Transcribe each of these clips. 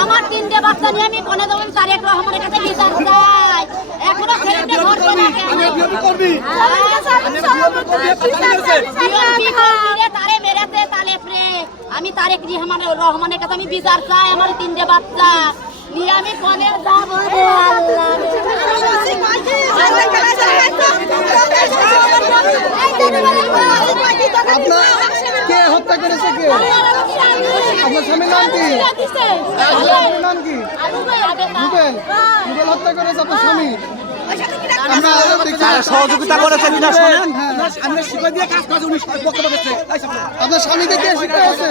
আমার তিনটে বাচ্চা নিয়ে আমি কোনে দেব তারেক রহমানের কাছে বিচার চাই এখনো ছেলেটা ধরছে না কেন করবি তারে মেরেছে তালেপ রে আমি তারেক রহমানের কাছে আমি বিচার চাই আমার তিনটে বাচ্চা নিয়ে আমি কোনে যাব রে আল্লাহ কে হত্যা করেছে কে আপনার স্বামীর নাম কি নাম কি রুবেল হত্যা করেছে আপনার স্বামী সহযোগিতা করেছেন কিনা শোনেন। আপনার স্বামীকে কে শিক্ষা আছে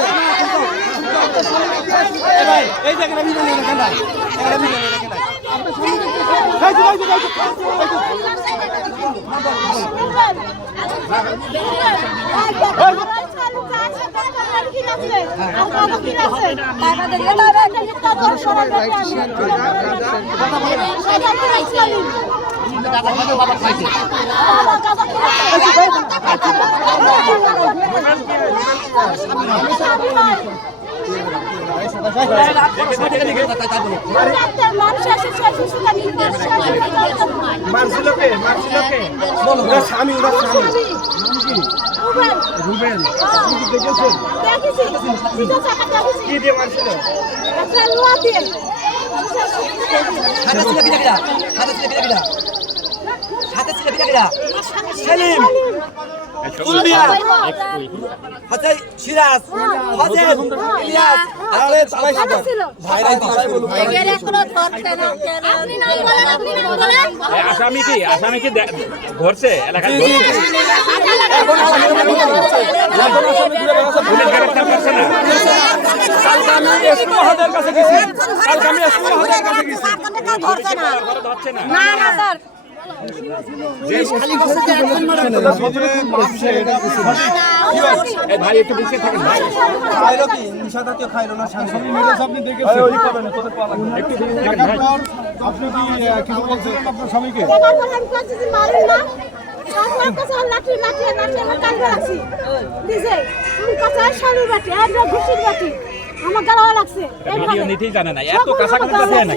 সিরাজ হাজের ইলিয়াস আরে সবাই আসামি কি ধরছে এলাকায় পুলিশ গ্রেফতার করছে না ধরছে না ভাই একটু বেশি থাকেন ভাই খাইলো কি নিশা জাতীয় খাইলো না আপনি দেখেছেন একটু বেশি থাকেন ভাই আপনি কি কিছু বলছিলেন আপনার স্বামীকে আমার গালাও লাগছে ভিডিও নিতেই জানে না এত কাছাকাছি আছে না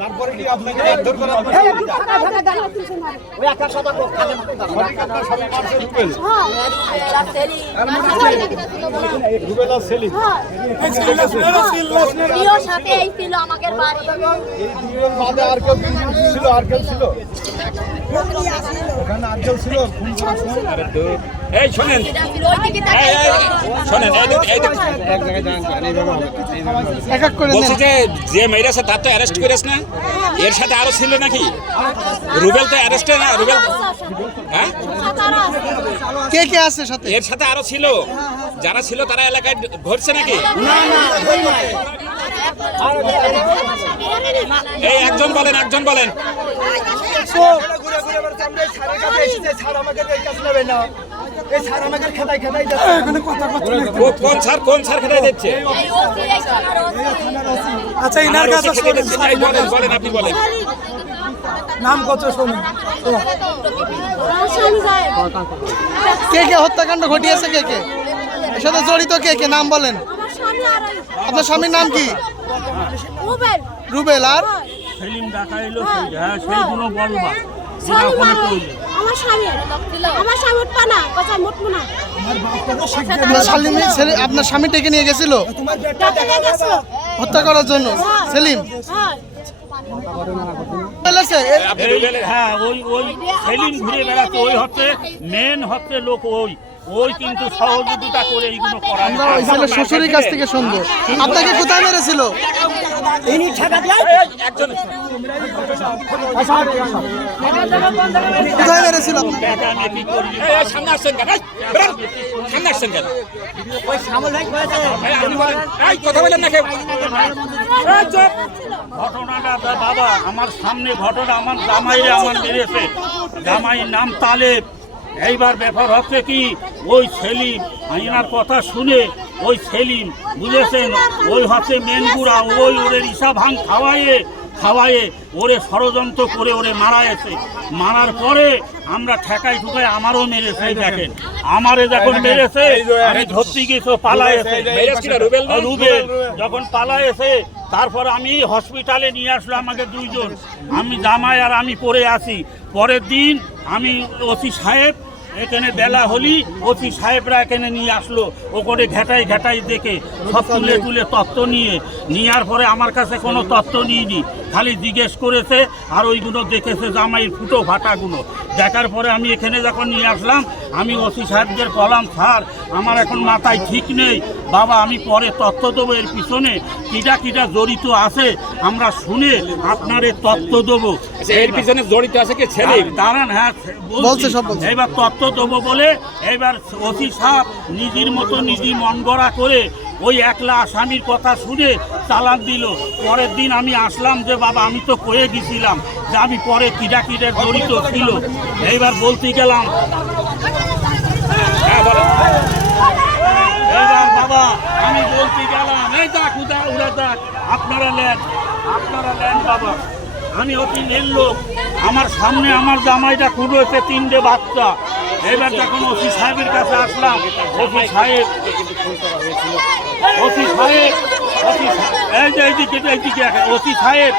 তারপরে কি আপনাকে মারধর করা হলো? ওই একা সাদা কোট খালে সঠিক আপনার স্বামী মারছে রুবেল আর সেলিম প্রিয় সাথে এই ছিল আমাদের বাড়ি এই দুজন বাদে আর কেউ ছিল ওখানে আর কেউ ছিল খুন করার সময়? আরে দূর এই শোনেন শোনেন এক জায়গায় যান এক এক করে বলছি যে মেয়েরাছে তার তো অ্যারেস্ট করেছ না এর সাথে আরো ছিল নাকি রুবেল তো অ্যারেস্টে না রুবেল হ্যাঁ কে কে আছে সাথে এর সাথে আরো ছিল যারা ছিল তারা এলাকায় ধরছে নাকি এই একজন বলেন কোন স্যার খেতাই দিচ্ছে আচ্ছা ইনার কাছে বলেন আপনি বলেন নাম কত শুনুন কে কে হত্যাকাণ্ড ঘটিয়েছে কে কে এর সাথে জড়িত কে কে নাম বলেন আপনার স্বামীর নাম কি রুবেল আর সেলিম ডাকা এলো সেইগুলো বলবা আপনার স্বামী ডেকে নিয়ে গেছিল হত্যা করার জন্য সেলিম হ্যাঁ ওই সেলিম ঘুরে বেড়াচ্ছে ওই হচ্ছে মেন হচ্ছে লোক ওই কিন্তু সহযোগিতা করে এইগুলো করা আমরা ওই ছেলের শ্বশুরের কাছ থেকে শুনবো আপনাকে কোথায় মেরেছিল কোথায় মেরেছিল সামনে আসছেন কেন কথা বলেন না কেউ ঘটনাটা বাবা আমার সামনে ঘটনা আমার জামাইরে আমার মেরেছে জামাইয়ের নাম তালেব এইবার ব্যাপার হচ্ছে কি ওই সেলিম আইনার কথা শুনে ওই সেলিম বুঝেছেন ওই হচ্ছে মেনগুড়া ওদের ইসা ভাঙ খাওয়াইয়ে খাওয়ায়ে ওরে ষড়যন্ত্র করে ওরে মারায়েছে। মারার পরে আমরা ঠেকাই ঠুকাই আমারও মেরেছে। দেখেন আমারে যখন মেরেছে আমি ধরতে গেছি পালায়েছে। রুবেল যখন পালায়েছে তারপর আমি হসপিটালে নিয়ে আসলো আমাকে দুইজন, আমি জামাই আর আমি পড়ে আছি। পরের দিন আমি ওসি সাহেব এখানে বেলা হলি ওসি সাহেবরা এখানে নিয়ে আসলো। ওখানে ঘেটাই দেখে সব তুলে তত্ত্ব নেওয়ার পরে আমার কাছে কোনো তত্ত্ব নিইনি, খালি জিজ্ঞেস করেছে আর ওইগুলো দেখেছে জামাইয়ের ফুটো ফাটাগুলো। দেখার পরে আমি এখানে যখন নিয়ে আসলাম আমি ওসি সাহেবদের বললাম, স্যার আমার এখন মাথায় ঠিক নেই বাবা, আমি পরে তত্ত্ব দেবো, এর পিছনে কিটা জড়িত আছে আমরা শুনে আপনার তত্ত্ব দেবো। এর পিছনে জড়িত আছে কি ছেলে? দাঁড়ান, হ্যাঁ বলছে সব বলছে। এবার তত্ত্ব দেবো বলে এবার ওসি সাহেব নিজের মতো নিজে মন গড়া করে ওই একলা আসামির কথা শুনে চালান দিল। পরের দিন আমি আসলাম যে বাবা আমি তো কয়ে গেছিলাম যে আমি পরে কিডের জড়িত ছিল। এইবার বলতে গেলাম এইবার বাবা আমি বলতে গেলাম এই দেখ উড়া দেখ আপনারা নেন বাবা, আমি অতি নেন লোক, আমার সামনে আমার জামাইটা খুঁড়েছে 3টে বাচ্চা। এবার যখন ওসি সাহেবের কাছে আসলাম, ওসি সাহেব ওসি সাহেব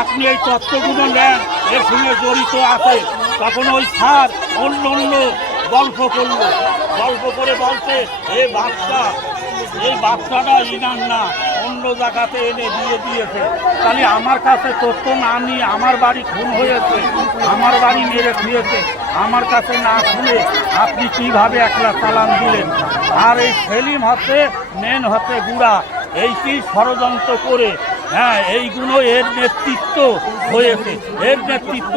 আপনি এই তত্ত্বগুলো নেন, এর সঙ্গে জড়িত আছে। তখন ওই স্যার অন্য গল্প করে বলছে এই বাচ্চাটা ইনার না, অন্য জায়গাতে এনে দিয়ে দিয়েছে। তাহলে আমার কাছে তথ্য না নিয়ে আমার বাড়ি খুন হয়েছে, আমার বাড়ি মেরে খেয়েছে, আমার কাছে না শুনে আপনি কিভাবে একলা চালান দিলেন? আর এই সেলিম হচ্ছে মেন হচ্ছে গুড়া, এইটি ষড়যন্ত্র করে, হ্যাঁ এইগুলো এর নেতৃত্ব হয়েছে, এর নেতৃত্ব